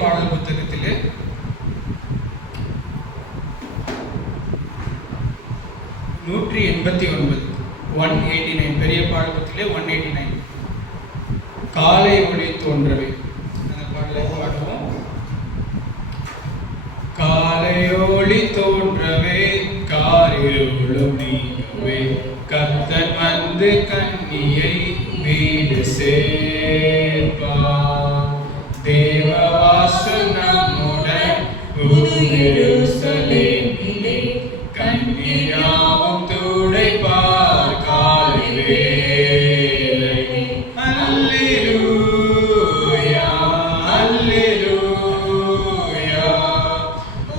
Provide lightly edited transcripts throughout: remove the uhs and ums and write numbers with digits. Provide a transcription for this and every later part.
பாடல் புத்தகத்திலே 189 189 பெரிய பாடல் புத்தகத்திலே 189 காலை ஒளி தோன்றவே. அந்த பாடலை பாடுவோம். காலை ஒளி தோன்றவே காரிருளும் நீங்கவே கர்த்தர் வந்து கன்னியை வீடு சேர்ப்பார். தேவவாசல் நம்முடன் எருசலேமிலே கன்னியாவும் துடைப்பார் காலை வேளை. அல்லேலூயா அல்லேலூயா.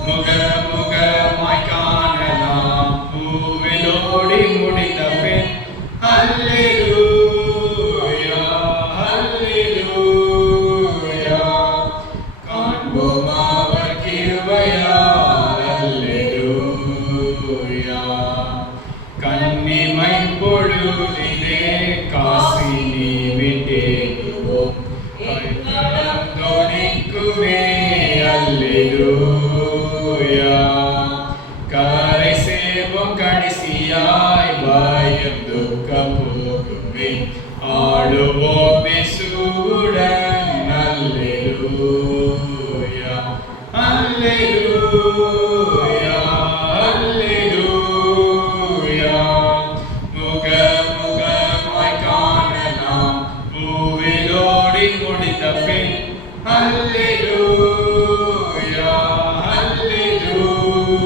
முகமுகமாய் காணலாம் பூவிலோடி முடிந்த பின். அல்லேலூயா அல்லேலூயா. காண்போம் அவர் கிருபையால். அல்லேலூயா. கன்னிமை பொழுதிலே காசினி விட்டேகுவோம் கைத்தளம் தொனிக்குமே. அல்லேலூயா. கரை சேவோம் கடைசியாய் பயம் துக்கம் போகுமே. ஆளுவோம் இயேசுவுடன். அல்லேலூயா அல்லேலூயா அல்லேலூயா. முகமுகமாய் காணலாம் பூவிலோடி முடிந்த பின். அல்லேலூயா அல்லேலூயா.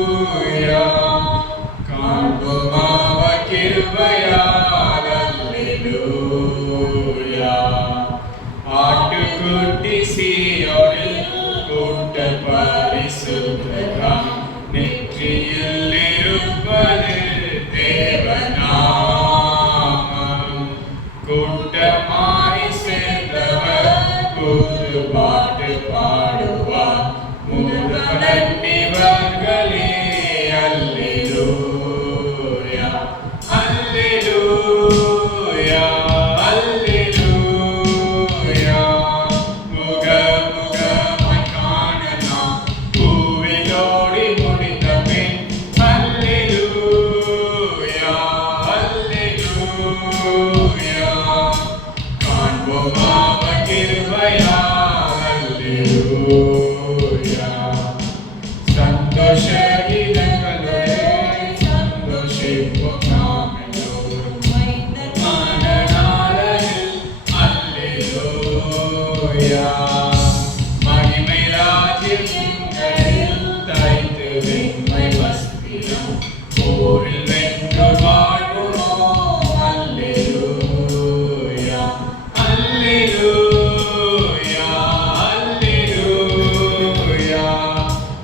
காண்போம் அவர் கிருபையால். அல்லேலூயா. ஆட்டுக்குட்டி சீயோனில் கூட்ட பரிசுத்தராம் நெற்றியில் இருப்பது தேவநாமம். கூட்டமாய் சேர்ந்தவர் புது பாட்டு பாடுவார் முதலடிவர்களே. அல்லேலூயா அல்லேலூயா அல்லேலூயா. முகமுகமாய் காணலாம் பூவிலோடி முடிந்த பின். அல்லேலூயா அல்லேலூயா. காண்போம் அவர் கிருபையால். அல்லேலூயா. சந்தோஷ கீதங்களுடன் சந்தோஷிப்போம் நாம் எல்லோரும் மனநாளில். அல்லேலூயா. மகிமை ராஜ்யங்களில் தைத்து வெண்மை வஸ்திரம் போரில் வென்று வாழ்வோம். அல்லேலூயா அல்லேலூயா அல்லேலூயா.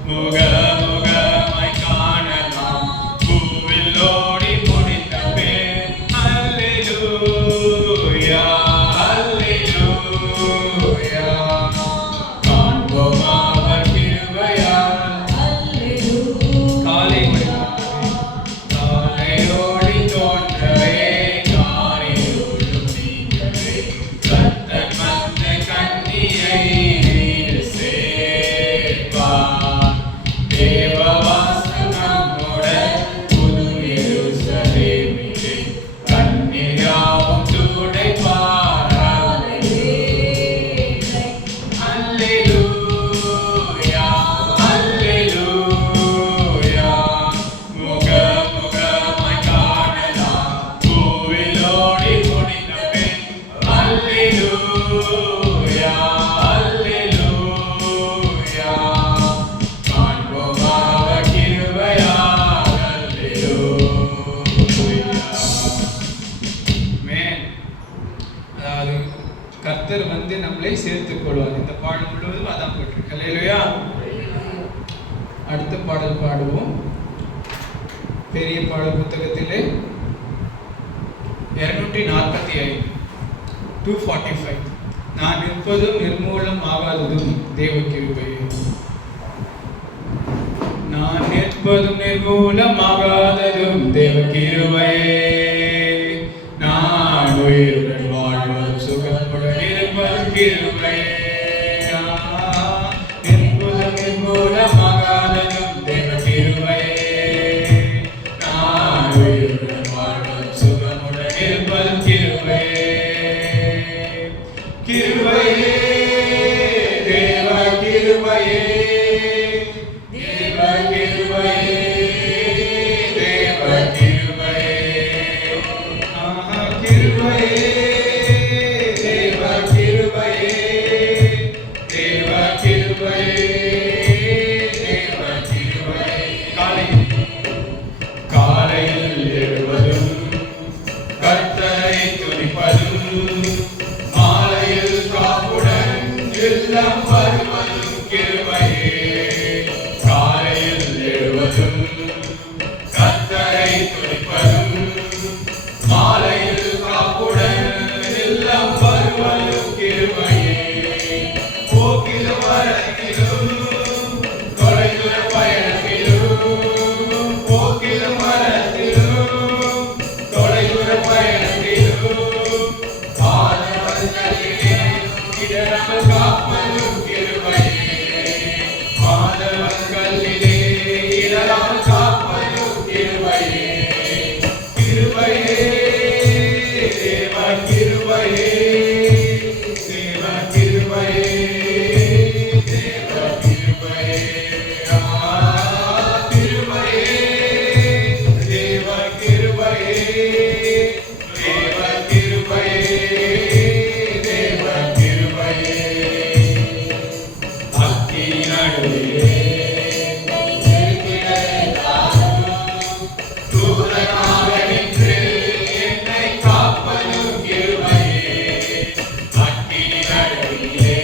முகமுகமாய் காணலாம் பூவிலோடி முடிந்த பின். அல்லேலூயா அல்லேலூயா. காண்போம் அவர் கிருபையால். காலை ஒளி தோன்றவே காரிருளும் நீங்கவே கர்த்தர் வந்து கன்னியை வீடு சேர்ப்பார். தேவவாசல் நம்முடன் புது எருசலேமிலே கன்னியாவும் துடைப்பார். அல்லேலூயா அல்லேலூயா. முகமுகமாய் காணலாம் பூவிலோடி முடிந்த பின். அல்லேலூயா அல்லேலூயா. காண்போம் அவர் கிருபையால். அல்லேலூயா. ஆமென். அதாவது கர்த்தர் வந்து நம்மளை சேர்த்துக் கொள்வார். இந்த பாடல் முழுவதும் அதான் போட்டிருக்கு. அல்லேலூயா. அடுத்த பாடல் பாடுவோம். பெரிய பாடல் புத்தகத்திலே 245 245. நான் எப்போதும் நிர்மூலம் ஆகாததும் தேவ கிருபையே. நான் எப்போதும் நிர்மூலமாகாததும் தேவ கிருபையே. நான் உயிருடன் வாழ்வதும் சுகமுடன் இருப்பதும் கிருபையே. கிருபையே தேவ கிருபையே தேவ கிருபையே கிருபையே தேவ கிருபையே தேவ கிருபையே தேவ கிருபையே காலையில் எழுவதும் கர்த்தரை துதிப்பதும் மாலையில் காப்புடன் எல்லாம் வருவதும் கிருபையே காலையில் எழுவதும் கர்த்தரை துதிப்பதும் மாலையில் காப்புடன் எல்லாம் வருவதும் கிருபையே போக்கிலும் வரத்திலும் தொலைதூர பயணத்திலும் போக்கிலும் வரத்திலும் தொலைதூர பயணத்திலும் இடராமல் காப்பதும் கிருபையே மாதவர்களிலே இடராமல் காப்பதும் கிருபையே கிருபையே தேவ கிருபையே தேவ கிருபையே தேவ கிருபையே கிருபையே தேவ கிருபையே தேவ கிருபையே தேவ கிருபையே அக்கி நடுவிலே தூதனாக நின்று என்னை காப்பதும் கிருபையே அக்கி நடுவிலே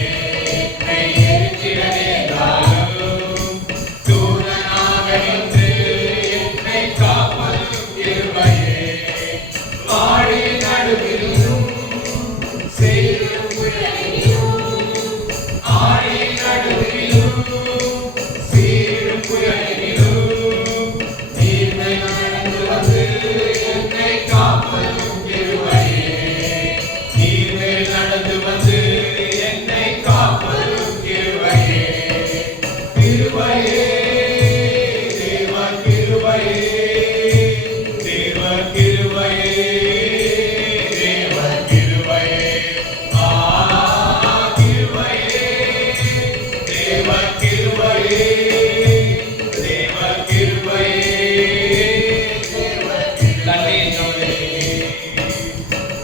என்னை எரிச்சிட நேர்ந்தாலும் தூதனாக நின்று என்னை காப்பதும் கிருபையே ஆடி நடுவிலும் சேரும் புயலிலும் ஆடி நடுவிலும் சேரும் புயலிலும் நீர்மை நடந்து வந்து என்னை காப்பதும் கிருபையே நீர்மை நடந்து வந்து என்னை காப்பதும் கிருபையே கிருபையே தேவ கிருபையே தேவ கிருபையே தேவ கிருபையே கிருபையே தேவ கிருபையே தேவ கிருபையே தேவ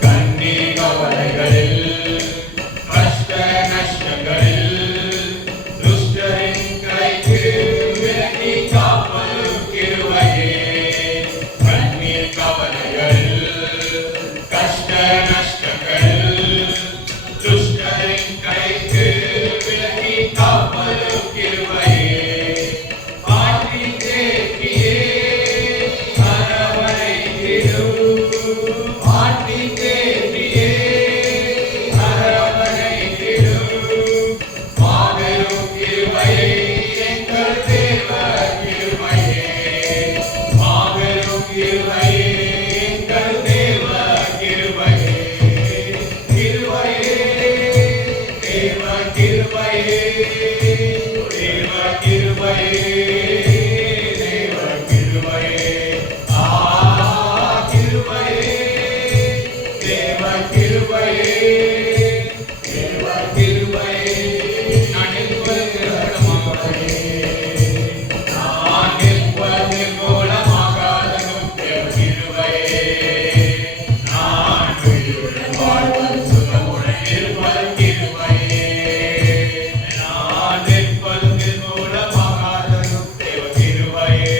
கண்ணீர் கவலைகளில் கஷ்ட நஷ்டங்களில் துஷ்டரின் கைக்கு விலக்கி காப்பதும் கிருபையே கண்ணீர் கவலைகளில் கஷ்ட நஷ்டங்களில் துஷ்டரின் கைக்கு விலக்கி காப்பதும் கிருபையே ஆற்றி தேக்கியே அரவணைத்திடும் ஆற்றி தேக்கியே அரவணைத்திடும் மாபெரும் கிருபையே எங்கள் தேவ கிருபையே மாபெரும் கிருபையே எங்கள் தேவ கிருபையே கிருபையே தேவ கிருபையே தேவ கிருபையே தேவ கிருபையே கிருபையே தேவ கிருபையே தேவ கிருபையே நான் நிற்பது மூலமாகாதனும் தேவ கிருபையே நான் உயிருடன் வாழ்வது சுகமுடன் இருப்பது கிருபையே நான் நிற்பது மூலமாகாதனும் தேவ கிருபையே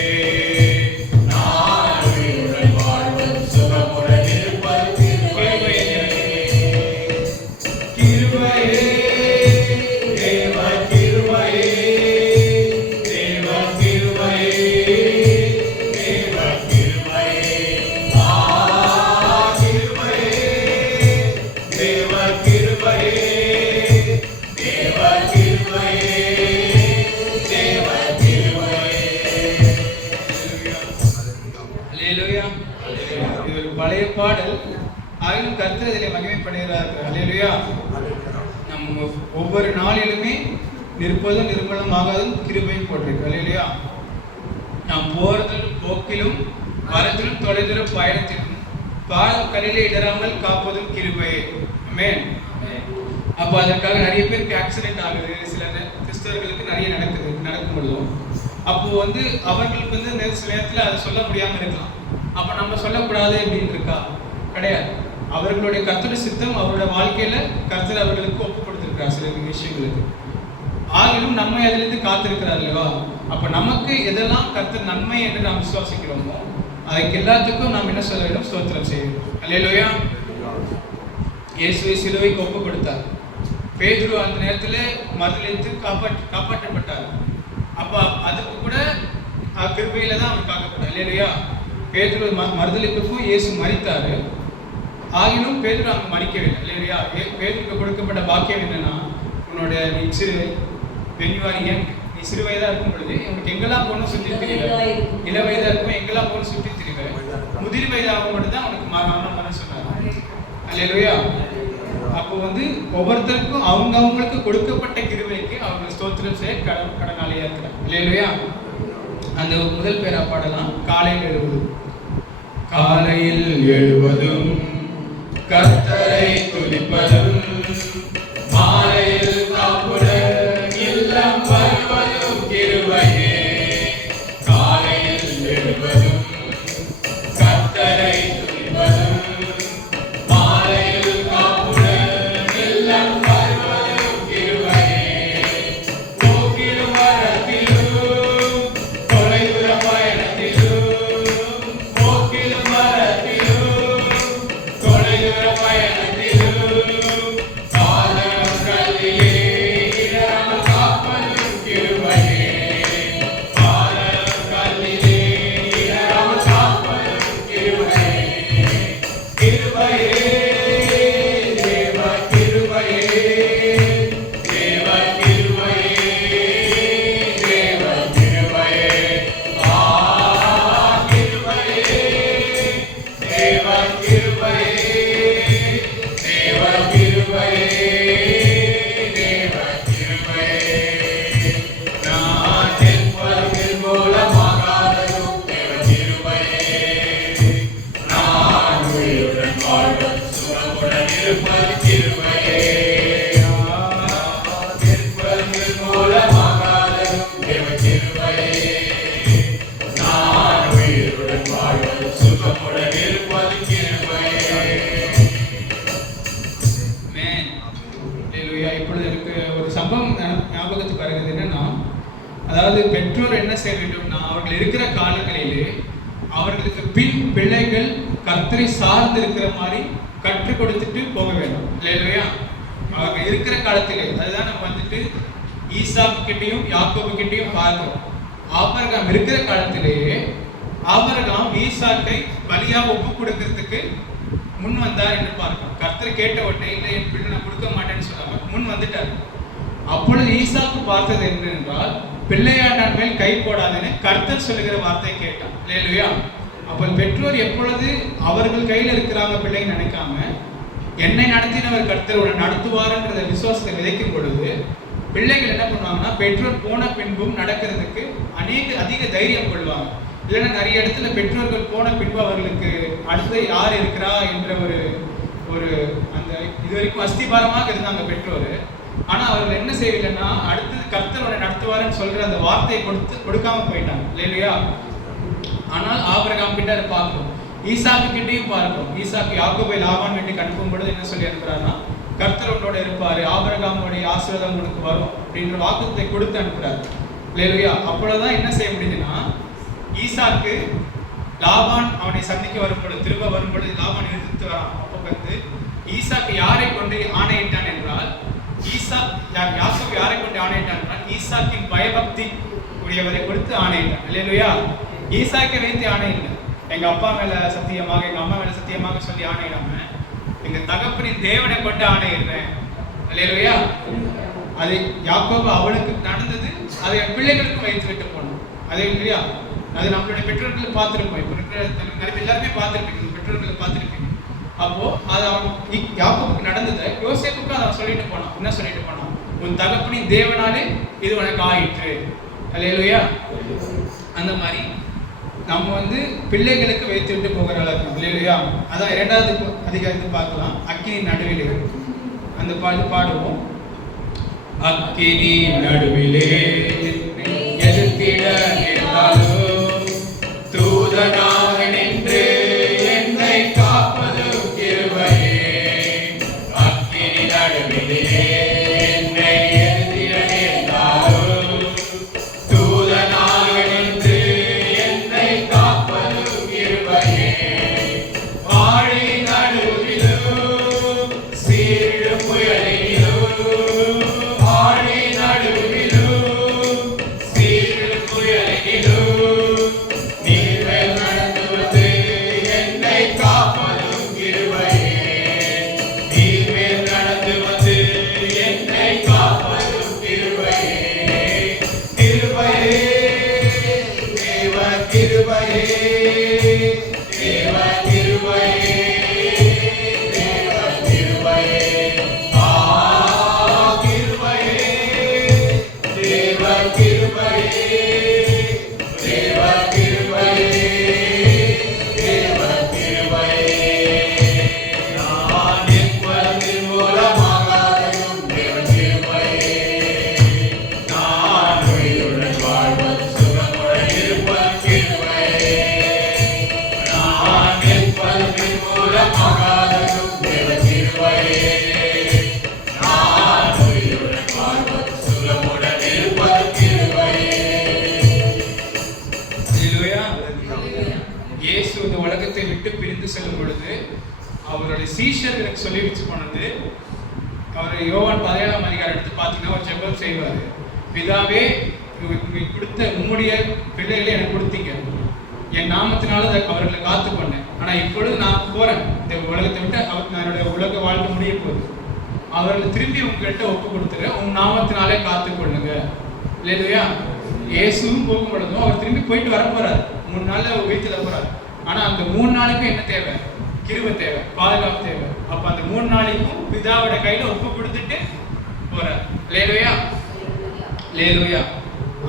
நான் உயிருடன் வாழ்வது சுகமுடன் இருப்பது கிருபையே கிருபையே தேவ கிருபையே தேவ கிருபையே தேவ கிருபையே கிருபையே தேவ கிருபையே தேவ கிருபையே தேவ கிருபையே அல்லேலூயா இது ஒரு பழைய பாடல் ஆயினும் கர்த்தர் இதிலே மகிமைப்படுகிறார் அல்லேலூயா நம்ம ஒவ்வொரு நாளிலுமே நிற்பதும் நிர்மலமாகாதும் கிருபையும் போட்டிருக்கு அல்லேலூயா நாம் போறதிலும் போக்கிலும் வரத்திலும் தொலைதூர பயணத்திலும் பாலம் கல்லிலே இடராமல் காப்பதும் கிருபையே ஆமென் அப்போ அதற்காக நிறைய பேருக்கு ஆக்சிடென்ட் ஆகுது சில கிறிஸ்தவர்களுக்கு நிறைய நடக்கும் பொழுதும் அப்போ வந்து அவர்களுக்கு வந்து சில நேரத்தில் அதை சொல்ல முடியாமல் இருக்கலாம். அப்போ நம்ம சொல்லக்கூடாது அப்படின்னு இருக்கா? கிடையாது. அவர்களுடைய கர்த்தருடைய சித்தம் அவருடைய வாழ்க்கையில கர்த்தர் அவர்களுக்கு ஒப்பு கொடுத்திருக்கிறார் சில விஷயங்களுக்கு. ஆகிலும் நம்ம அதிலிருந்து காத்திருக்கிறார் இல்லையா? அப்ப நமக்கு எதெல்லாம் கர்த்தர் நன்மை என்று நாம் விசுவாசிக்கிறோமோ அதுக்கு எல்லாத்துக்கும் நாம் என்ன சொல்ல வேண்டும்? ஸ்தோத்திரம் செய்யணும். அல்லேலூயா. இயேசுவை சிலுவைக்கு ஒப்பு கொடுத்தார். பேதுரு அந்த நேரத்துல மறுதலித்து காப்பாற்றப்பட்டார். அப்ப அதுக்கு கூட கிருபையில தான் அவர் காக்கப்பட்டார். அல்லேலூயா. பேதுரு மறுதலிப்புக்கும் இயேசு மரித்தாரு. ஆகிலும் பேதுரு அங்க மறிக்கவில்லை. இல்லையா? பேதுருக்கு கொடுக்கப்பட்ட பாக்கியம் என்னன்னா, உன்னோட நீ சிறு வயதா இருக்கும் பொழுது உனக்கு எங்கெல்லாம் போகணும் சுற்றி திரிவேன், இள வயதா இருக்கும் எங்கெல்லாம் போகணும் சுற்றி திரிவேன், முதிர் வயதாகும் மட்டும் தான் உனக்கு மரணம் சொன்னாங்க. அல்லேலூயா. அப்போ வந்து ஒவ்வொருத்தருக்கும் அவங்களுக்கு கொடுக்கப்பட்ட கிருபைக்கு அவங்க ஸ்தோத்திரம் செய்ய கடனாளியா இருக்கிறாங்க. அல்லேலூயா. அந்த முதல் பேரா பாடலாம். காலையில் எழுவதும் காலையில் எழுவதும் கர்த்தரை துதிப்பதும் மாலையில் காப்புடன் இல்லம் வருவதும் கிருபையே. காலையில் எழுவதும் கர்த்தரை துதிப்பதும் மாலையில் காப்புடன் இல்லம் வருவதும் கிருபையே. போக்கிலும் வரத்திலும் தொலைதூர பயணத்திலும் போக்கிலும் வரத்திலும் தொலைதூர பயணத்திலும் காலம் கல்லிலே இடராமல் காப்பதும் கிருபையே. காலம் கல்லிலே இடராமல் காப்பதும் கிருபையே. கிருபையே தேவ கிருபையே, தேவ கிருபையே, தேவ கிருபையே. கிருபையே தேவ கிருபையே, தேவ கிருபையே, தேவ கிருபையே. நான் நிற்பதில் மூலமாகாததும் தேவ கிருபையே. நான் உயிருடன் வாழ்வது சுகமுடன் இருப்பது கிருபையே. நிற்பதில் மூலமாகாததும் தேவ கிருபையே. நான் உயிருடன் வாழ்வது சுகமுடன் இருப்பது கிருபையே. Amen. Hallelujah. இப்பொழுது எனக்கு ஒரு சம்பவம் ஞாபகத்துக்கு வருகிறது. என்னன்னா, அதாவது பெற்றோர் என்ன செய்ய வேண்டும்னா, அவர்கள் இருக்கிற காலங்களிலே அவர்களுக்கு பின் பிள்ளைகள் கர்த்தரை சார்ந்து இருக்கிற மாதிரி கற்றுக் கொடுத்துட்டு போக வேண்டும். இல்லையா? அவர்கள் இருக்கிற காலத்திலே, அதுதான் நம்ம வந்துட்டு ஈசாக்கு கிட்டையும் யாக்கோபு கிட்டையும் பார்க்கிறோம். ஆபிரகாம் இருக்கிற காலத்திலேயே ஆபிரகாம் ஈசாக்கை பலியாக ஒப்பு கொடுக்கறதுக்கு முன் வந்தார் என்று பார்க்கிறோம். கர்த்தர் கேட்ட உடனே இல்லை என் பிள்ளை நான் கொடுக்க மாட்டேன்னு சொல்லாம முன் வந்துட்டார். அப்பொழுது ஈசாக்கு பார்த்தது என்னென்றால், பிள்ளையாண்டான் மேல் கை போடாதுன்னு கர்த்தர் சொல்லுகிற வார்த்தை கேட்டான். இல்லையா? அப்போ பெற்றோர் எப்பொழுது அவர்கள் கையில் இருக்கிறாங்க பிள்ளைன்னு நினைக்காம, என்னை நடத்தினவர் கர்த்தர் உன்னை நடத்துவார்ன்றத விசுவாசத்தை விதைக்கும் பொழுது பிள்ளைகள் என்ன பண்ணுவாங்கன்னா, பெற்றோர் போன பின்பும் நடக்கிறதுக்கு அதிக தைரியம் கொள்வாங்க. இல்லைன்னா நிறைய இடத்துல பெற்றோர்கள் போன பின்பு அவர்களுக்கு அடுத்து யார் இருக்கிறா என்ற ஒரு அந்த இது வரைக்கும் அஸ்திபாரமாக இருந்தாங்க பெற்றோர். ஆனா அவர்கள் என்ன செய்யலைன்னா, அடுத்தது கர்த்தர் உன்னை நடத்துவாருன்னு சொல்ற அந்த வார்த்தையை கொடுக்காம போயிட்டாங்க. இல்லையா? ஆனால் ஆபிரகாம் கிட்ட அதை பார்க்கிறோம், ஈசாக்கு கிட்டையும் பார்க்கிறோம். ஈசாக்கு யாக்கோபை லாபான் வீட்டுக்கு அனுப்பும் பொழுது என்ன சொல்லி அனுப்புறாருன்னா, கர்த்தர் உன்னோட இருப்பாரு, ஆபிரகாமுடைய ஆசீர்வாதம் உனக்கு வரும் அப்படின்ற வாக்குத்தை கொடுத்து அனுப்புறாரு. இல்லையா? அப்பொழுதுதான் என்ன செய்ய முடியுதுன்னா, ஈசாக்கு லாபான் அவனை சந்திக்க வரும் பொழுது, திரும்ப வரும் பொழுது லாபான் எதிர்த்து வரான். அப்போ வந்து ஈசாக்கு யாரை கொண்டு ஆணையிட்டான் என்றால், யாக்கோபு யாரை கொண்டு ஆணையிட்டான் என்றால், ஈசாக்கின் பயபக்தி உடையவரை கொடுத்து ஆணையிட்டான். இல்லையா? ஈசாக்கை வைத்து ஆணை இல்லை, எங்க அப்பா மேல சத்தியமாக எங்க அம்மா மேல சத்தியமாக சொல்லி ஆணையிடாம எங்க தகப்பனின் தேவனை கொண்டு ஆணையிடுறேன். இல்லையா? அது யாக்கோபு அவனுக்கு நடந்தது, அதை பிள்ளைகளுக்கு வைத்துவிட்டு போனோம். அதே இல்லையா? அது நம்மளுடைய பெற்றோர்களை பார்த்துருப்போம். இப்போ இருக்கிற எல்லாருமே பார்த்துருப்பீங்க, பெற்றோர்களை பார்த்துருப்பீங்க. அப்போ அது அவன் யாக்கோபுக்கு நடந்ததை யோசேப்புக்கு அதை சொல்லிட்டு போனான். என்ன சொல்லிட்டு போனான்? உன் தகப்பனின் தேவனாலே இது உனக்கு ஆயிற்று. அல்லேலூயா. அந்த மாதிரி நம்ம வந்து பிள்ளைகளுக்கு வைத்து விட்டு போகிற அளவுக்கு. அல்லேலூயா. அதான் 2வது அதிகாரத்தை பார்க்கலாம். அக்கினி நடுவில் அந்த பாடுவோம். அக்கினி நடுவிலே எதிர்த்திட நேர்ந்தாலும் தூதனாக நின்று என்னை காப்பது கிருபையே. அக்கினி நடுவிலே என்னை எதிர்த்திட நேர்ந்தாலும் தூதனாக நின்று என்னை காப்பது கிருபையே. ஆழி நடுவிலும் சீரிடும் புயலிலும் ஆழி நடுவிலும் சீரிடும் புயலிலும் நீர்மேல் நடந்துவது என்னை காப்பதும் கிருபையே. நீர்மேல் நடந்துவது என்னை காப்பதும் கிருபையே. கிருபையே தேவ கிருபையே தேவ கிருபையே தேவ கிருபையே. கிருபையே தேவ கிருபையே தேவ கிருபையே தேவ கிருபையே. நான் நிற்பதின் மூலமாகவும் தேவ கிருபையே. நான் உயிருடன் வாழ்வது சுகமுடன் இருப்பது கிருபையே. நான் நிற்பதின் மூலமாகவும் தேவ கிருபையே. நான் உயிருடன் வாழ்வது சுகமுடன் இருப்பது கிருபையே. ஹல்லேலூயா. இயேசு இந்த உலகத்தை விட்டு பிரிந்து செல்லும் பொழுது அவருடைய சீஷர்களுக்கு சொல்லி வச்சு போனது, அவர் யோவான் 17ஆம் அதிகாரம் எடுத்து பார்த்தீங்கன்னா ஒரு ஜெபம் செய்வார். பிதாவே, கொடுத்த உம்முடைய பிள்ளைகளை எனக்கு கொடுத்தீங்க, என் நாமத்தினால அவர்களை காத்து கொண்டேன். ஆனால் இப்பொழுது நான் போறேன், இந்த உலகத்தை விட்டு என்னுடைய உலக வாழ்க்கை முடிய போகுது. அவர்களை திரும்பி உங்கள்கிட்ட ஒப்பு கொடுத்துறேன், உன் நாமத்தினாலே காத்து கொள்ளுங்க. இல்லையா? இயேசுவும் போகும் பொழுதும் அவர் திரும்பி போயிட்டு வர போறாரு, 3 நாள்ல உயிர்த்தெழ போறாரு. ஆனா அந்த 3 நாளுக்கும் என்ன தேவை? கிருபை தேவை, பாதுகாப்பு தேவை. அப்ப அந்த 3 நாளைக்கும் பிதாவோட கையில ஒப்பு கொடுத்துட்டு போறார். இல்லையா? இல்லையா?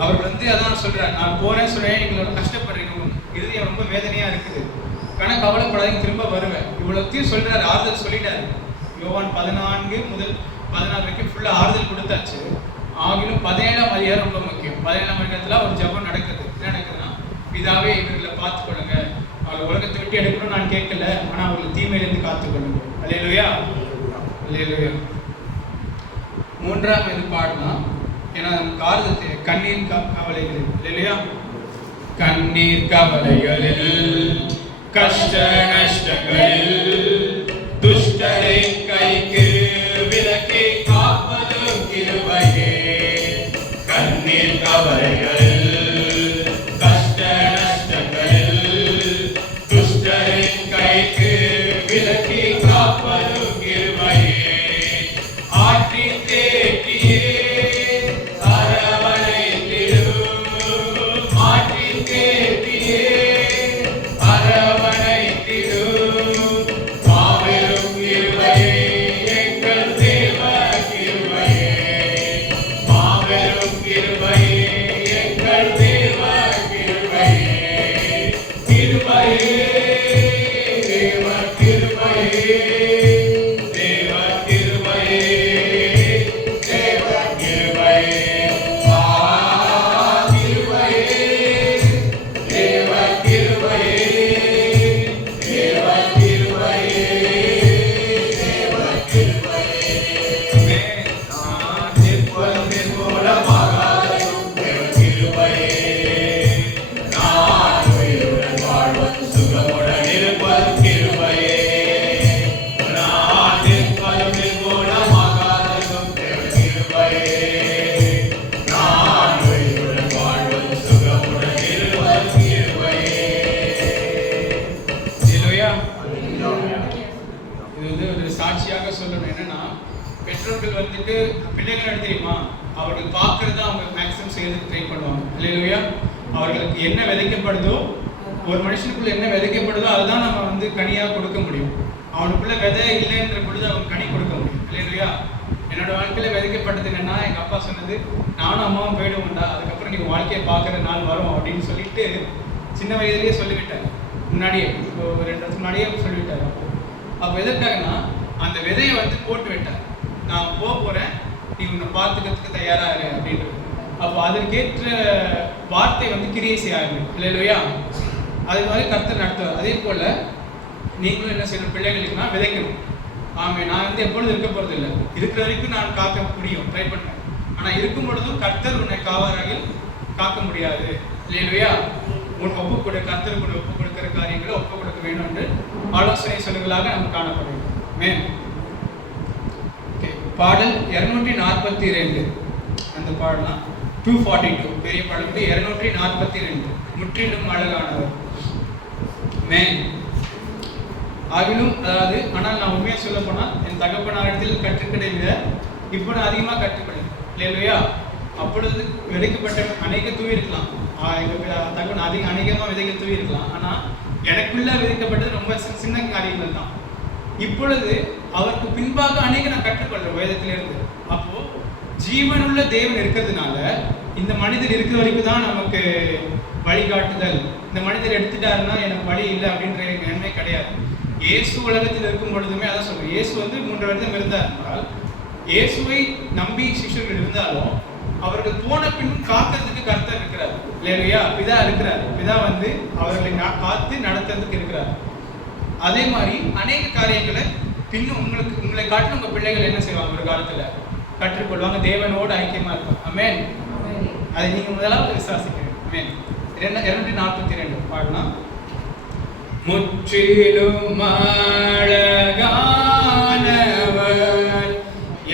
அவர் அதான் சொல்றாரு, நான் போறேன்னு சொல்றேன், நீங்க ரொம்ப கஷ்டப்படுறீங்க, இது ரொம்ப வேதனையா இருக்குது, ஆனா கவலைப்படாதீங்க, திரும்ப வருவேன். இவ்வளோத்தையும் சொல்றாரு, ஆறுதல் சொல்லிட்டாரு. யோவான் 14 முதல் 16 வரைக்கும் ஃபுல்லா ஆறுதல் கொடுத்தாச்சு. ஆகிலும் 17ஆம் அதிகாரம் ரொம்ப முக்கியம். 17ஆம் அதிகாரத்துல ஒரு ஜெபம் நடக்குது. என்ன நடக்குதுன்னா, பிதாவே இவர்களை பார்த்துக்கொள்ளுங்க, அவளை உலகத்தை விட்டு எடுக்கணும்னு நான் கேட்கல, ஆனா அவங்களை தீமையிலிருந்து காத்துக்கொள்ளுங்க. அல்லேலூயா அல்லேலூயா. 3ஆம் இது பாடலாம், ஏன்னா நமக்கு ஆறுதல். கண்ணீர் கவலைகள். இல்லையா? கண்ணீர் கவலைகளில் கஷ்ட நஷ்டங்களில் துஷ்டரை கைக்கு விலக்கி காப்பதும் கிருபையே. கண்ணீர் கவலைகளில் கஷ்ட நஷ்டங்களில் துஷ்டரை கைக்கு விலக்கி காப்பதும் கிருபையே. ஆற்றி தேற்றியே அரவணைத்திடும், ஆற்றி தேற்றியே அரவணைத்திடும், மாபெரும் கிருபையே எங்கள் தேவ கிருபையே. மாபெரும் கிருபையே எங்கள் தேவ கிருபையே. கிருபையே தேவ கிருபையே தேவ கிருபையே தேவ கிருபையே. கிருபையே தேவ கிருபையே தேவ கிருபையே தேவ கிருபையே. நான் நிற்பதின் மூலமாகவும் தேவ கிருபையே. நான் உயிருடன் வாழ்வது சுகமுடன் இருப்பது கிருபையே. நான் நிற்பதின் மூலமாகவும் தேவ கிருபையே. நான் உயிருடன் வாழ்வது சுகமுடன் இருப்பது கிருபையே. ஹல்லேலூயா. இது ஒரு சாட்சியாக சொல்லணும். என்னன்னா, பெற்றோர்கள் பிள்ளைகள் தெரியுமா, அவர்கள் பார்க்கறது அவங்க மேக்ஸிமம் செய்யறதுக்கு ட்ரை பண்ணுவாங்க. இல்லையா? அவர்களுக்கு என்ன விதைக்கப்படுதோ, ஒரு மனுஷனுக்குள்ள என்ன விதைக்கப்படுதோ அதுதான் நம்ம கனியா கொடுக்க முடியும். அவனுக்குள்ள விதை இல்லைன்ற பொழுது அவன் கனி கொடுக்க முடியும். இல்லையா? என்னோட வாழ்க்கையில விதைக்கப்பட்டது என்னன்னா, எங்க அப்பா சொன்னது, நானும் அம்மாவும் போயிடுவோம்டா, அதுக்கப்புறம் நீங்க வாழ்க்கையை பார்க்குற நாள் வரும் அப்படின்னு சொல்லிட்டு சின்ன வயதிலேயே சொல்லிவிட்டாரு. முன்னாடியே, இப்போ 2 வருஷம் முன்னாடியே சொல்லிவிட்டாரு. அப்போ எதற்காகனா, அந்த விதையை போட்டு விட்டார். நான் போகிறேன், நீ உன்னை பார்த்துக்கிறதுக்கு தயாரா இரு அப்படின்றது. அப்போ அதற்கேற்ற வார்த்தை வந்து கிரியை செய்யாது இல்லையா? அது மாதிரி கர்த்தர் நடத்துவார். அதே போல நீங்களும் என்ன செய்யணும், பிள்ளைகளுக்குனா விதைக்கணும். ஆமாம், நான் வந்து எப்பொழுதும் இருக்க போறது இல்லை, இருக்கிற வரைக்கும் நான் காக்க முடியும், ட்ரை பண்ணேன். ஆனால் இருக்கும் பொழுதும் கர்த்தர் உன்னை காவாராகில் காக்க முடியாது இல்லையா? உன் ஒப்பு கொடு, கர்த்தருக்கு உன்னை ஒப்பு கொடுக்கிற காரியங்களை ஒப்பு கொடுக்க வேண்டும் என்று ஆலோசனை சொல்லுகளாக நம்ம காணப்படுகிறோம். மேம் பாடல் 242 அந்த பாடலாம் 242 பெரிய பாடலுக்கு 242 முற்றிலும் அழகானவர். மேன் ஆகிலும் அதாவது, ஆனால் நான் உண்மையாக சொல்ல போனால் என் தகப்பனாரிடத்தில் கற்றுக்கடை விட இப்போ நான் அதிகமாக கற்றுக்கொண்டேன் இல்லையா? அப்பொழுது விதைக்கப்பட்ட அநேக தூவி இருக்கலாம், எங்கள் தகவல் அநேகமாக விதைகள் தூவி இருக்கலாம். ஆனால் எனக்குள்ள விதைக்கப்பட்டது ரொம்ப சின்ன காரியங்கள் தான். இப்பொழுது அவருக்கு பின்பாக அநேக நான் கற்றுக்கொள்றேன் வேதத்திலிருந்து. அப்போ ஜீவனுள்ள தேவன் இருக்கிறதுனால இந்த மனிதர் இருக்கிற வரைக்கும் தான் நமக்கு வழிகாட்டுதல். இந்த மனிதர் எடுத்துட்டாருன்னா எனக்கு வழி இல்லை அப்படின்ற எண்ணமே கிடையாது. இயேசு உலகத்தில் இருக்கும் பொழுதுமே அதான் சொல்றேன், இயேசு வந்து 3 வருடம் இருந்தார் என்றால், இயேசுவை நம்பி சிஷ்யர்கள் இருந்தாலும் அவர்கள் போன பின் காக்கிறதுக்கு கர்த்தர் இருக்கிறார் இல்லையா? பிதா இருக்கிறார். பிதா வந்து அவர்களை காத்து நடத்துறதுக்கு இருக்கிறார். அதே மாதிரி அநேக காரியங்களை பின்னும் உங்களை காட்டிலும் உங்க பிள்ளைகள் என்ன செய்வாங்க, ஒரு காலத்துல கற்றுக்கொள்வாங்க, தேவனோடு ஐக்கியமா இருக்கும். அமேன். அதை நீங்க முதலாவது விசுவாசிக்கிறீங்க. அமேன். 242 பாடலாம். முற்றிலும் அழகானவர்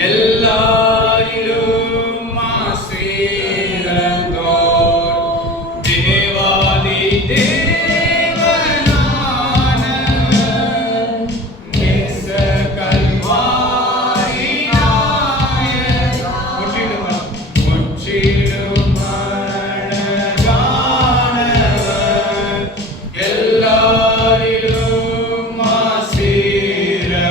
எல்லாரிலும் ஆசீர்வதித்தோர் தேவாதி தேவனானவர் நேச கல்வாரி நாயகர். முற்றிலும் அழகானவர் எல்லாரிலும் ஆசீர்வதித்தோர்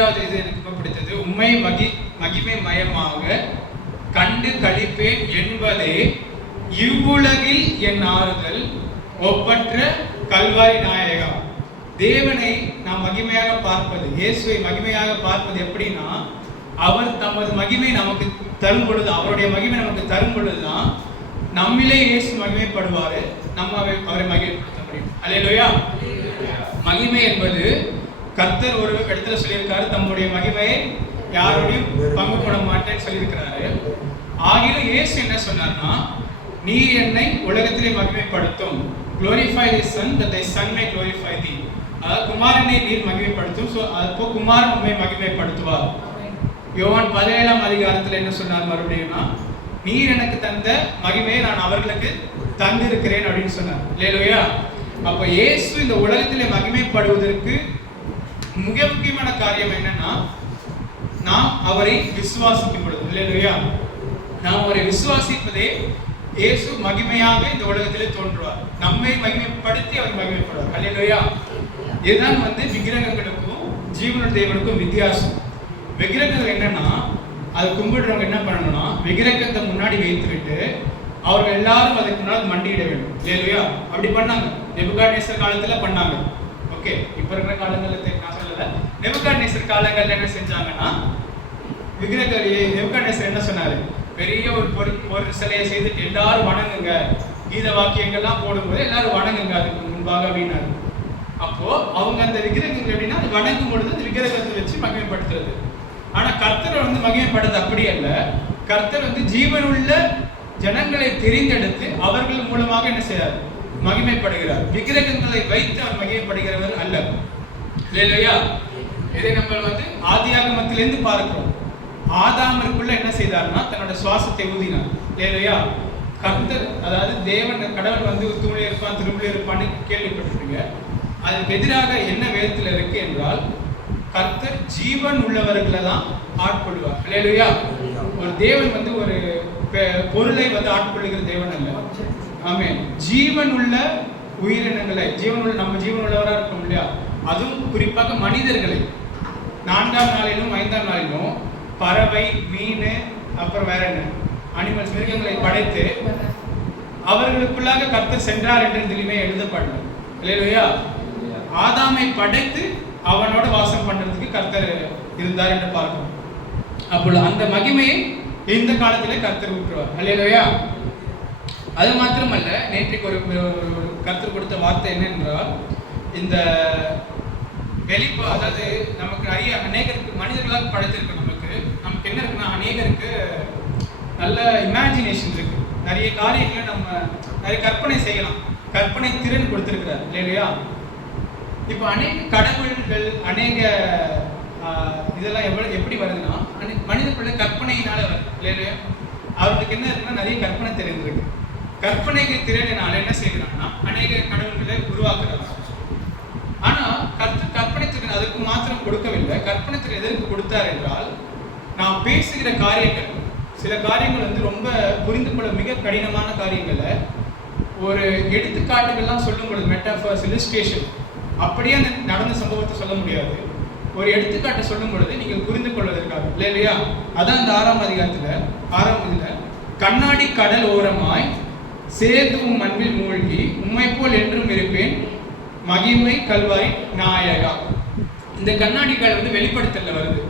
5வது இது எனக்கு ரொம்ப பிடித்தது. உம்மை மகிமை மயமாக கண்டு களிப்பேன் என்பதே இவ்வுலகில் என் ஆறுதல் ஒப்பற்ற கல்வாரி நாயகம். தேவனை நாம் மகிமையாக பார்ப்பது, இயேசுவை மகிமையாக பார்ப்பது எப்படின்னா, அவர் தமது மகிமை நமக்கு தரும் பொழுது, அவருடைய மகிமை நமக்கு தரும் பொழுதுதான் நம்மிலே இயேசு மகிமைப்படுவாரு, நம்ம அவரை மகிமைப்படுத்த முடியும். அல்லேலூயா. மகிமை என்பது கர்த்தர் ஒரு இடத்துல சொல்லியிருக்காரு, தம்முடைய மகிமையை யாரோடையும் பங்கு போட மாட்டேன்னு சொல்லியிருக்கிறாரு. ஆகிலும் இயேசு என்ன சொன்னார்னா, நீ என்னை உலகத்திலே மகிமைப்படுத்தும், glorify the son that thy son may glorify thee. அதாவது குமாரனை நீர் மகிமைப்படுத்தும், ஸோ அப்போ குமாரன் உண்மை மகிமைப்படுத்துவார். யோவான் 17ஆம் அதிகாரத்தில் என்ன சொன்னார் மறுபடியும்னா, நீர் எனக்கு தந்த மகிமையை நான் அவர்களுக்கு தந்திருக்கிறேன் அப்படின்னு சொன்னார். அல்லேலூயா. அப்போ இயேசு இந்த உலகத்திலே மகிமைப்படுவதற்கு மிக முக்கியமான காரியம் என்னன்னா, நாம் அவரை விசுவாசிக்கும் பொழுது, அல்லேலூயா, நாம் அவரை விசுவாசிப்பதே இயேசு மகிமையாக இந்த உலகத்திலே தோன்றுவார், நம்மை மகிமைப்படுத்தி அவர் மகிமைப்படுவார். அல்லேலூயா. இதுதான் விக்கிரகங்களுக்கும் ஜீவனுடைய தேவனுக்கும் வித்தியாசம். விக்கிரகங்கள் என்னன்னா, அது கும்பிடுறவங்க என்ன பண்ணணும்னா, விக்கிரகத்தை முன்னாடி வைத்து விட்டு அவர்கள் எல்லாரும் அதுக்கு முன்னாடி மண்டியிட வேண்டும். இல்லையா? அப்படி பண்ணாங்க. நேபுகாத்நேசர் காலத்துல பண்ணாங்க. ஓகே, இப்ப இருக்கிற காலங்கள்ல நான் சொல்லல. நேபுகாத்நேசர் காலங்கள்ல என்ன செஞ்சாங்கன்னா, நேபுகாத்நேசர் என்ன சொன்னாரு, பெரிய ஒரு சிலையை செய்துட்டு எல்லாரும் வணங்குங்க, கீத வாக்கியங்கள்லாம் போடும்போது எல்லாரும் வணங்குங்க அதுக்கு முன்பாக அப்படின்னாரு. அப்போ அவங்க அந்த விக்கிரகங்கள் எப்படின்னா, வணங்கும் பொழுது அந்த விக்கிரகத்தை வச்சு மகிமைப்படுத்துறது. ஆனா கர்த்தர் மகிமைப்படுறது அப்படி அல்ல. கர்த்தர் ஜீவனுள்ள ஜனங்களை தெரிந்தெடுத்து அவர்கள் மூலமாக என்ன செய்றார், மகிமைப்படுகிறார். விக்கிரகங்களை வைத்து அவர் மகிமைப்படுகிறவர் அல்ல. இல்லையா? இதை நம்ம ஆதியாகமத்திலிருந்து பார்க்கிறோம். ஆதாமிற்குள்ள என்ன செய்தார்னா, தன்னோட சுவாசத்தை ஊதினார். இல்லையா? கர்த்தர், அதாவது தேவன், கடவுள் தூணில் இருப்பான் திரும்பில் இருப்பான்னு கேள்விப்பட்டிருப்பீங்க. அதுக்கு எதிராக என்ன வேதத்தில் இருக்கு என்றால், கர்த்தர் ஜீவன் உள்ளவர்களை தான் ஆட்கொள்வார். இல்லையா? ஒரு தேவன் ஒரு பொருளை ஆட்கொள்ளுகிற தேவன் அல்ல. ஆமென். ஜீவன் உள்ள உயிரினங்களை, நம்ம ஜீவன் உள்ளவராக இருக்கோம் இல்லையா, அதுவும் குறிப்பாக மனிதர்களை 4ஆம் நாளிலும் 5ஆம் நாளிலும் பறவை, மீன், அப்புறம் வேற என்ன அனிமல்ஸ், மிருகங்களை படைத்து அவர்களுக்குள்ளாக கர்த்தர் சென்றார் என்று இதிலுமே எழுதப்படல. இல்லையா? ஆதாமை படைத்து அவனோட வாசம் பண்றதுக்கு கர்த்தர் இருந்தார் என்று பார்க்கிறோம். அப்பொழுது அந்த மகிமையை இந்த காலத்திலே கர்த்தர் விட்டுருவார். அல்லேலூயா. அது மாத்திரமல்ல, நேற்றைக்கு ஒரு கர்த்தர் கொடுத்த வார்த்தை என்னென்றால், இந்த வெளிப்பு, அதாவது நமக்கு அநேகருக்கு மனிதர்களாக படைத்திருக்கு, நமக்கு என்ன இருக்குன்னா, அநேகருக்கு நல்ல இமேஜினேஷன் இருக்கு, நிறைய காரியங்களை நம்ம நிறைய கற்பனை செய்யலாம், கற்பனை திறன் கொடுத்திருக்கிறார். இல்லையா? இப்போ அநேக கடவுள்கள், அநேக இதெல்லாம் எப்படி வருதுன்னா, மனிதர்களுடைய கற்பனையினால வருது. இல்லையா? அவர்களுக்கு என்ன இருக்குன்னா, நிறைய கற்பனை திறன் இருக்கு. கற்பனைக்கு திறனால என்ன செய்யறாங்கன்னா, அநேக கடவுள்களை உருவாக்குறாங்க. ஆனா கற்பனை திறன் அதுக்கு மாத்திரம் கொடுக்கவில்லை. கற்பனை திறன் எதற்கு கொடுத்தார் என்றால், நாம் பேசுகிற காரியங்கள், சில காரியங்கள் ரொம்ப புரிந்து கொள்ள மிக கடினமான காரியங்களை ஒரு எடுத்துக்காட்டுகள்லாம் சொல்லும் பொழுது, மெட்டாஃபர்ஸ், இல்லுஸ்ட்ரேஷன், அப்படியே அந்த நடந்த சம்பவத்தை சொல்ல முடியாது. ஒரு எடுத்துக்காட்டை சொல்லும் பொழுது நீங்கள் புரிந்து கொள்வதற்காக. இல்லையா? அதான் அந்த 6ஆம் அதிகாரத்துல கண்ணாடி கடல் ஓரமாய் சேர்ந்து உம் அன்பில் மூழ்கி உம்மை போல் என்றும் இருப்பேன் மகிமை கல்வாரி நாயகா. இந்த கண்ணாடி கடல் வெளிப்படுத்தல வருது.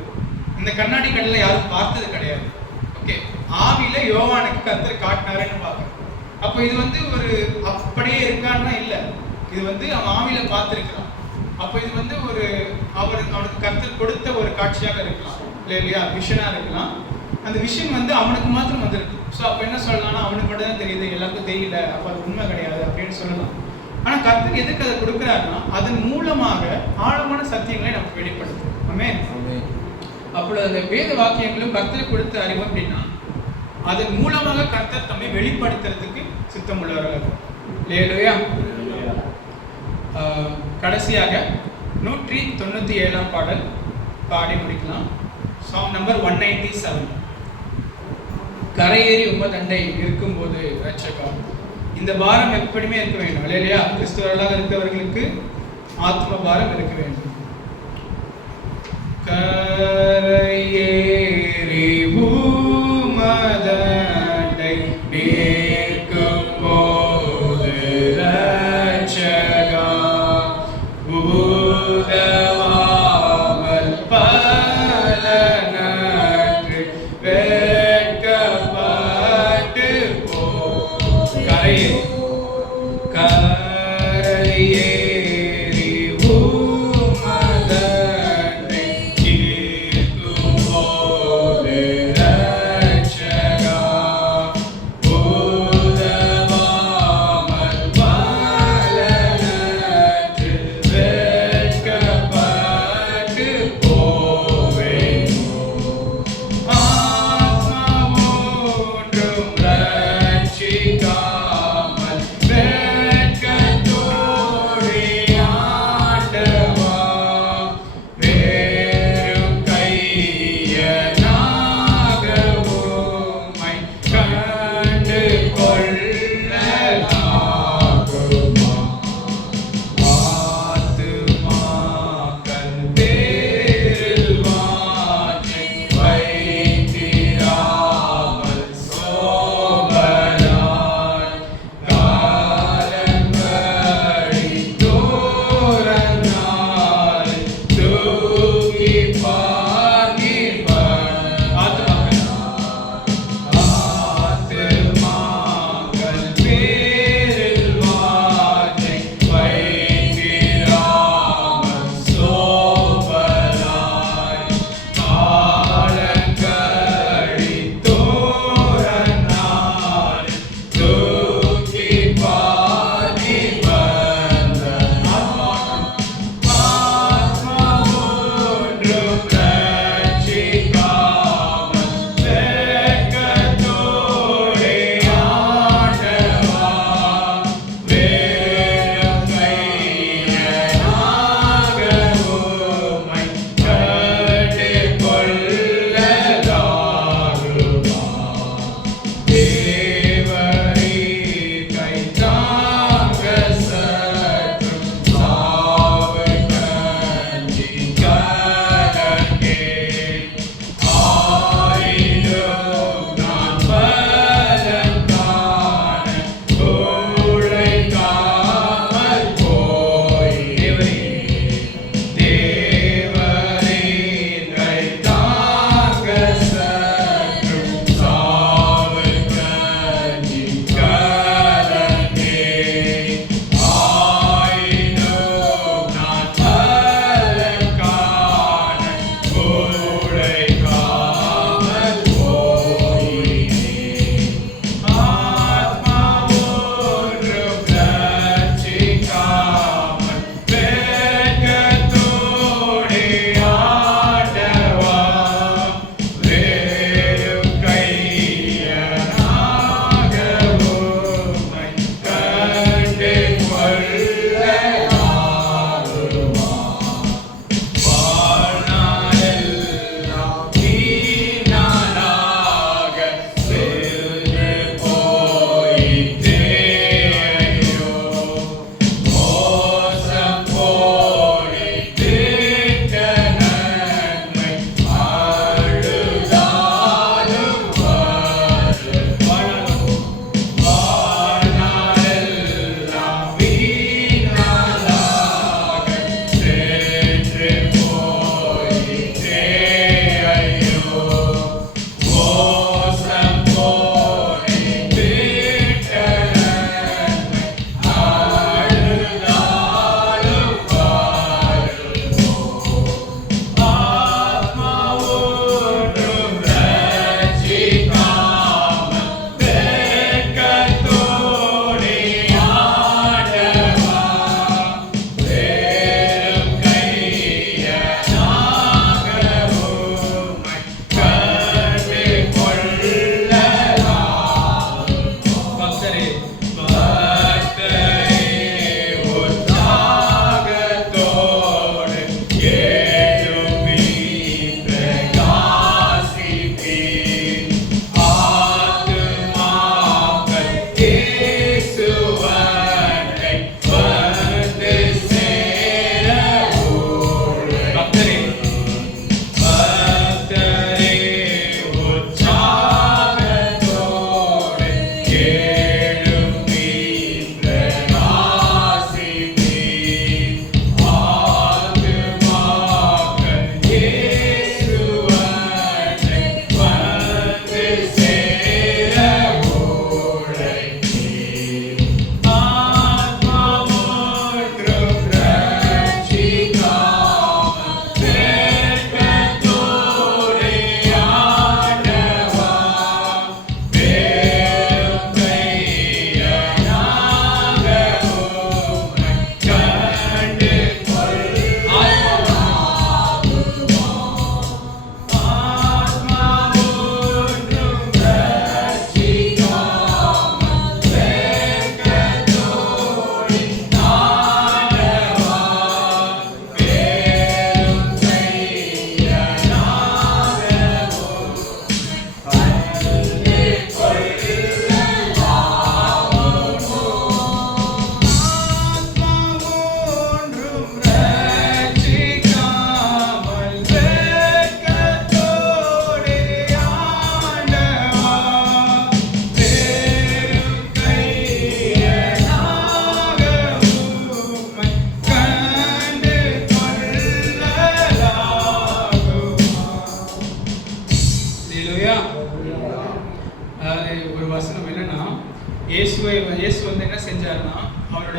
இந்த கண்ணாடி கடலை யாரும் பார்த்தது கிடையாது. ஓகே, ஆவியில யோவானுக்கு கர்த்தர் காட்டினாருன்னு பார்க்கணும். அப்போ இது ஒரு அப்படியே இருக்கான்னா இல்ல, இது அவன் ஆவியில பார்த்திருக்கிறான். அப்போ இது ஒரு அவனுக்கு கர்த்தர் கொடுத்த ஒரு காட்சியாக இருக்கலாம். இல்லையா? விஷனா இருக்கலாம். அந்த விஷயம் அவனுக்கு மாத்திரம் வந்திருக்கு. ஸோ அப்போ என்ன சொல்லலாம்னா, அவனுக்கு மட்டும் தான் தெரியுது, எல்லாருக்கும் தெரியல, அப்போ அது உண்மை கிடையாது அப்படின்னு சொல்லலாம். ஆனால் கர்த்தர் எதுக்கு அதை கொடுக்குறாருன்னா, அதன் மூலமாக ஆழமான சத்தியங்களை நமக்கு வெளிப்படுத்தும். ஆமென். அப்பொழுது அந்த வேத வாக்கியங்களும் கர்த்தர் கொடுத்த அறிவு அப்படின்னா, அதன் மூலமாக கர்த்தர் தம்மை வெளிப்படுத்துறதுக்கு சித்தம் உள்ளவர்கள். இல்லையா? கடைசியாக 197ஆம் பாடல் பாடி முடிக்கலாம். Song number 197. கரையேறி உமதண்டை இருக்கும்போது ரட்சகா. இந்த பாரம் எப்படியுமே இருக்க வேண்டும். இல்லையா? கிறிஸ்துவர்களாக இருக்கிறவர்களுக்கு ஆத்ம பாரம் இருக்க வேண்டும். கரையேறி பூமதண்டை நிற்கும் போது ரட்சகா உதவாமல் பல நன்று வெட்கப்பட்டு போ கரையேறி பூமதண்டை நிற்கும் போது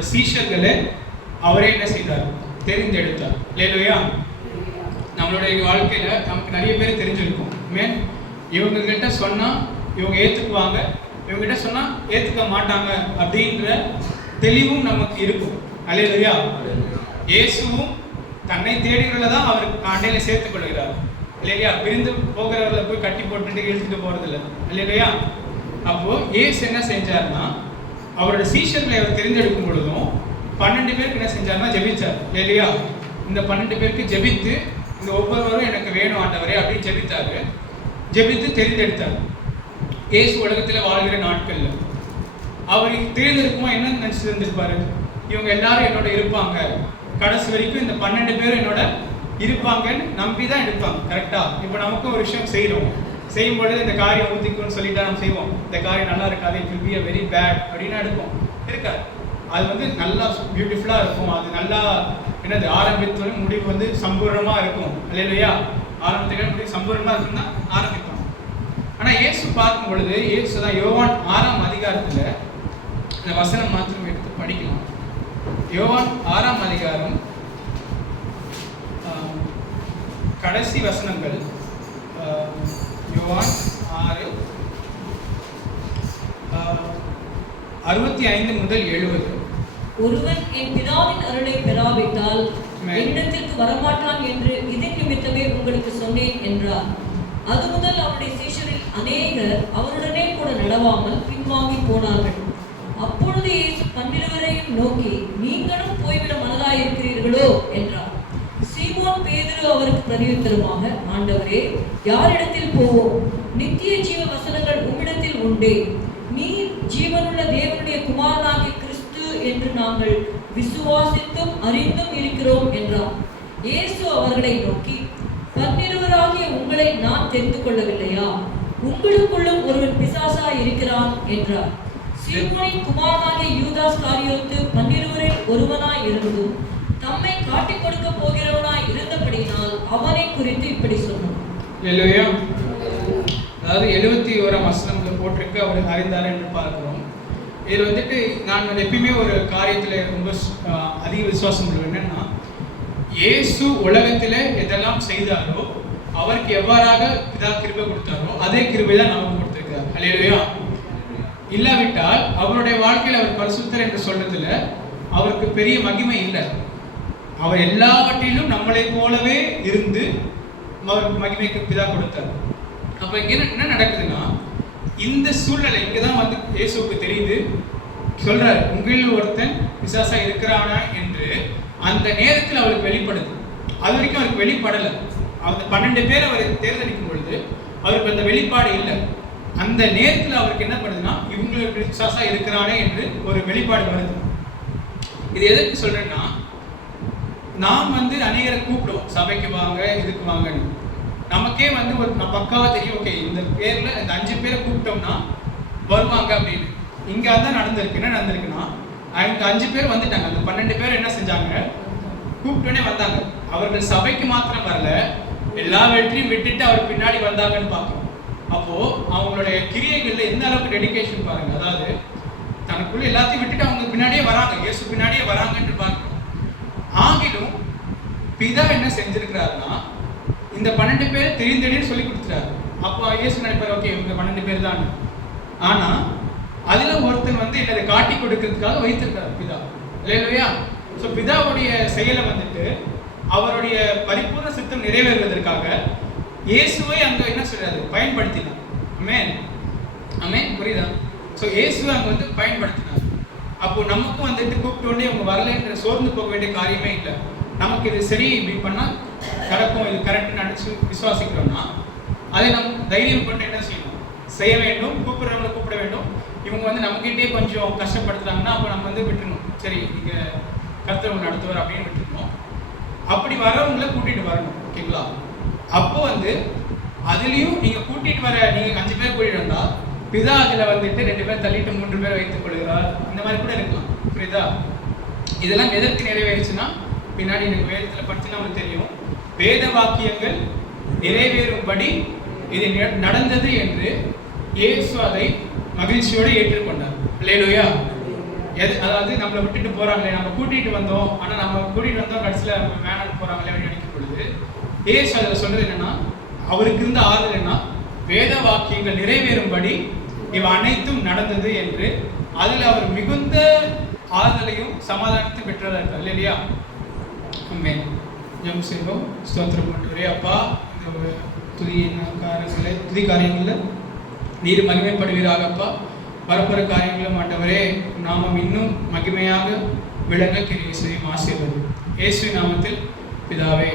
அவரோட சீஷர்களை அவரே என்ன செய்தார்? தெரிந்தெடுத்தார். அல்லேலூயா. நம்மளுடைய வாழ்க்கையில நமக்கு நிறைய பேர் தெரிஞ்சிருக்கும். மேன் இவங்க கிட்ட சொன்னா இவங்க ஏத்துக்குவாங்க, இவங்க கிட்ட சொன்னா ஏத்துக்க மாட்டாங்க அப்படின்ற தெளிவும் நமக்கு இருக்கும். அல்லேலூயா. இயேசுவும் தன்னை தேடிகளை தான் அவர் ஆண்டையில சேர்த்துக் கொள்கிறார். இல்லையா? பிரிந்து போகிறவர்களை போய் கட்டி போட்டுட்டு இழுத்துட்டு போறது இல்லை. இல்லையா? அப்போ இயேசு என்ன செஞ்சார்னா, அவரோட சீஷர்களை அவர் தெரிந்தெடுக்கும் பொழுதும் 12 பேருக்கு என்ன செஞ்சார்னா ஜெபிச்சார். இல்லையா? இந்த 12 பேருக்கு ஜெபித்து, இந்த ஒவ்வொருவரும் எனக்கு வேணும் ஆண்டவரே அப்படின்னு ஜெபித்தாரு. ஜெபித்து தெரிந்தெடுத்தார். இயேசு உலகத்தில் வாழ்கிற நாட்கள்ல அவர் தெரிந்தெடுக்குமா என்ன நினைச்சு இருந்திருப்பாரு? இவங்க எல்லாரும் என்னோட இருப்பாங்க, கடைசி வரைக்கும் இந்த 12 பேரும் என்னோட இருப்பாங்கன்னு நம்பி தான் எடுப்பாங்க. கரெக்டா? இப்போ நமக்கும் ஒரு விஷயம் செய்யறோம், செய்யும் பொழுது இந்த காரியம் ஊத்திக்கும்னு சொல்லிட்டா நம்ம செய்வோம். இந்த காரியம் நல்லா இருக்காது, it will be a very bad அப்படின்னு எடுப்போம். இருக்காது. அது வந்து நல்லா பியூட்டிஃபுல்லா இருக்கும். அது நல்லா என்னது ஆரம்பித்தோட முடிவு வந்து சம்பூர்ணமா இருக்கும். இல்லையா? ஆரம்பத்துக்கு முடிவு சம்பூர்ணமா இருக்குன்னா ஆரம்பிப்பாங்க. ஆனா இயேசு பார்க்கும் பொழுது, இயேசு தான் யோவான் 6ஆம் அதிகாரத்துல இந்த வசனம் மாத்திரம் எடுத்து படிக்கலாம். யோவான் 6ஆம் அதிகாரம் கடைசி வசனங்கள். யோவான் 6 65 முதல் 70. ஒருவன் என் பிதாவின் அருளை பெறாவிட்டால் என்னிடத்திற்கு வரமாட்டான் என்று இதன் நிமித்தமே உங்களுக்கு சொன்னேன் என்றார். அது முதல் அவருடைய சீஷரில் அநேகர் அவருடனே கூட நடவாமல் பின்வாங்கி போனார்கள். அப்பொழுது இயேசு 12 நோக்கி, நீங்களும் போய்விட மனதாயிருக்கிறீர்களோ என்றார். சீமோன் பேதுரு அவருக்கு பிரதியுத்தரமாக, ஆண்டவரே, யாரிடத்தில் போவோம்? நித்திய ஜீவ வசனங்கள் உம்மிடத்தில் உண்டே. நீர் ஜீவனுள்ள தேவனுடைய குமாரனாகிய கிறிஸ்து என்று நாங்கள் விசுவாசித்தும் அறிந்தும் இருக்கிறோம் என்றார். இயேசு அவர்களை நோக்கி, 12 உங்களை நான் தெரிந்து கொள்ளவில்லையா? உங்களுக்குள்ளும் ஒருவன் பிசாசா இருக்கிறான் என்றார். சீமோனின் குமாரனாகிய யூதாஸ் காரியோத்து 12 ஒருவனாய் இருந்தும் தம்மை காட்டிக் கொடுக்க போகிறவனாய் இருந்தபடியினால் அவனை குறித்து இப்படி சொன்னார். அல்லேலூயா. அதாவது 71ஆம் வசனம்ல போட்டிருக்கு, அவர் அறிந்தார் என்று பார்க்கிறோம். இதில் வந்துட்டு நான் எப்பயுமே ஒரு காரியத்தில் ரொம்ப அதிக விசுவாசம் உள்ளது. என்னன்னா, இயேசு உலகத்தில் எதெல்லாம் செய்தாரோ, அவருக்கு எவ்வாறாக பிதா கிருபை கொடுத்தாரோ அதே கிருபை தான் நமக்கு கொடுத்திருக்கிறார். அல்லேலூயா. இல்லாவிட்டால் அவருடைய வாழ்க்கையில் அவர் பரிசுத்தர் என்று சொல்றதுல அவருக்கு பெரிய மகிமை இல்லை. அவர் எல்லாவற்றிலும் நம்மளை போலவே இருந்து அவருக்கு மகிமைக்கு பிதா கொடுத்தார். அப்ப என்ன நடக்குதுன்னா, இந்த சூழ்நிலை இங்கதான் வந்து இயேசுவுக்கு தெரியுது. சொல்றாரு, உங்களில் ஒருத்தன் பிசாசா இருக்கிறானா என்று அந்த நேரத்தில் அவருக்கு வெளிப்படுது. அது வரைக்கும் அவருக்கு வெளிப்படல. அந்த 12 பேர் அவர் தேர்ந்தெடுக்கும் பொழுது அவருக்கு அந்த வெளிப்பாடு இல்லை. அந்த நேரத்தில் அவருக்கு என்ன பண்ணுதுன்னா, இவங்களுக்கு பிசாசா இருக்கிறானே என்று ஒரு வெளிப்பாடு வருது. இது எதற்கு சொல்றேன்னா, நாம் வந்து அநேகரை கூப்பிடுவோம், சபைக்கு வாங்க, இதுக்கு வாங்கன்னு. நமக்கே வந்து ஒரு பக்காவா தெரியும், ஓகே இந்த பேர்ல இந்த 5 பேரை கூப்பிட்டோம்னா வருவாங்க அப்படின்னு. இங்க அதான் நடந்திருக்கு. என்ன நடந்திருக்குன்னா, அந்த 5 பேர் வந்துட்டாங்க. அந்த 12 பேர் என்ன செஞ்சாங்க? கூப்பிட்டோன்னே வந்தாங்க. அவர்கள் சபைக்கு மாத்திரம் வரல, எல்லா வெற்றியும் விட்டுட்டு அவர் பின்னாடி வந்தாங்கன்னு பார்க்கணும். அப்போ அவங்களுடைய கிரியைகள்ல எந்த அளவுக்கு டெடிகேஷன் பாருங்க. அதாவது தனக்குள்ள எல்லாத்தையும் விட்டுட்டு அவங்க பின்னாடியே வராங்க, இயேசு பின்னாடியே வராங்கன்னு பார்க்கணும். ஆகிலும் பிதா என்ன செஞ்சிருக்கிறாருன்னா, இந்த 12 பேர் தெரிந்தெடின்னு சொல்லி கொடுத்துட்டாரு. அப்போ இயேசு நினைப்பாரு, ஓகே இவங்க 12 பேர் தான். ஆனா அதுல ஒருத்தன் வந்து என்னதை காட்டி கொடுக்கறதுக்காக வைத்திருக்காரு பிதா. இல்லையா? ஸோ பிதாவுடைய செயலை வந்துட்டு அவருடைய பரிபூர்ண சித்தம் நிறைவேறுவதற்காக இயேசுவை அங்க என்ன சொல்றாரு? பயன்படுத்தினார். ஆமென், ஆமென். புரியுதா? ஸோ இயேசுவை அங்க வந்து பயன்படுத்தினார். அப்போ நமக்கும் வந்துட்டு கூப்பிட்டோடனே அவங்க வரலன்ற சோர்ந்து போக வேண்டிய காரியமே இல்லை. நமக்கு இது சரி இப்படி பண்ணா நடக்கும், இது கரெக்ட் நினைச்சு விசுவாசிக்கிறோம்னா அதை நம்ம தைரியம் கொண்டு என்ன செய்யணும்? செய்ய வேண்டும். கூப்பிடுறவங்களை கூப்பிட வேண்டும். இவங்க வந்து நம்மகிட்டே கொஞ்சம் கஷ்டப்படுத்துறாங்கன்னா அப்போ நம்ம வந்து விட்டுருணும். சரி, நீங்க கர்த்தர் நடத்துவார் அப்படின்னு விட்டுருணும். அப்படி வரவங்களை கூட்டிட்டு வரணும். ஓகேங்களா? அப்போ வந்து அதுலயும் நீங்க கூட்டிட்டு வர, நீங்க 5 பேர் கூட்டிட்டு வந்தா பிதா அதுல வந்துட்டு 2 பேர் தள்ளிட்டு 3 பேர் வைத்துக் கொள்கிறார். இந்த மாதிரி கூட இருக்கலாம். புரியுதா? இதெல்லாம் எதற்கு நிறைவேறுச்சுன்னா, பின்னாடி எனக்கு வேதத்துல படிச்சுன்னா உங்களுக்கு தெரியும். வேத வாக்கியங்கள் நிறைவேறும்படி இது நடந்தது என்று இயேசு அதை மகிழ்ச்சியோடு ஏற்றுக்கொண்டார். அல்லேலூயா. அதாவது நம்மளை விட்டுட்டு போறாங்களே, நம்ம கூட்டிட்டு வந்தோம், ஆனா நம்ம கூட்டிட்டு வந்தோம் கடைசியில் அவங்க வேணான்னு போறாங்களே அப்படின்னு நினைக்கும் பொழுது ஏசு அதில் சொல்றது என்னன்னா, அவருக்கு இருந்த ஆறுதல் என்ன, வேத வாக்கியங்கள் நிறைவேறும்படி இவ அனைத்தும் நடந்தது என்று அதில் அவர் மிகுந்த ஆறுதலையும் சமாதானத்தையும் பெற்றதா இருக்கார் இல்லையா? ஆமென். ஜெபம் செய்வோம். ஸ்தோத்திரம் பண்ணுறே அப்பா, இந்த துதி காரியங்களில் நீர் மகிமைப்படுவீராகப்பா. வரப்போகிற காரியங்களும் ஆண்டவரே நாமம் இன்னும் மகிமையாக விளங்க கிரியை செய்யும் ஆசீர்வாதம். இயேசுவின் நாமத்தில் பிதாவே.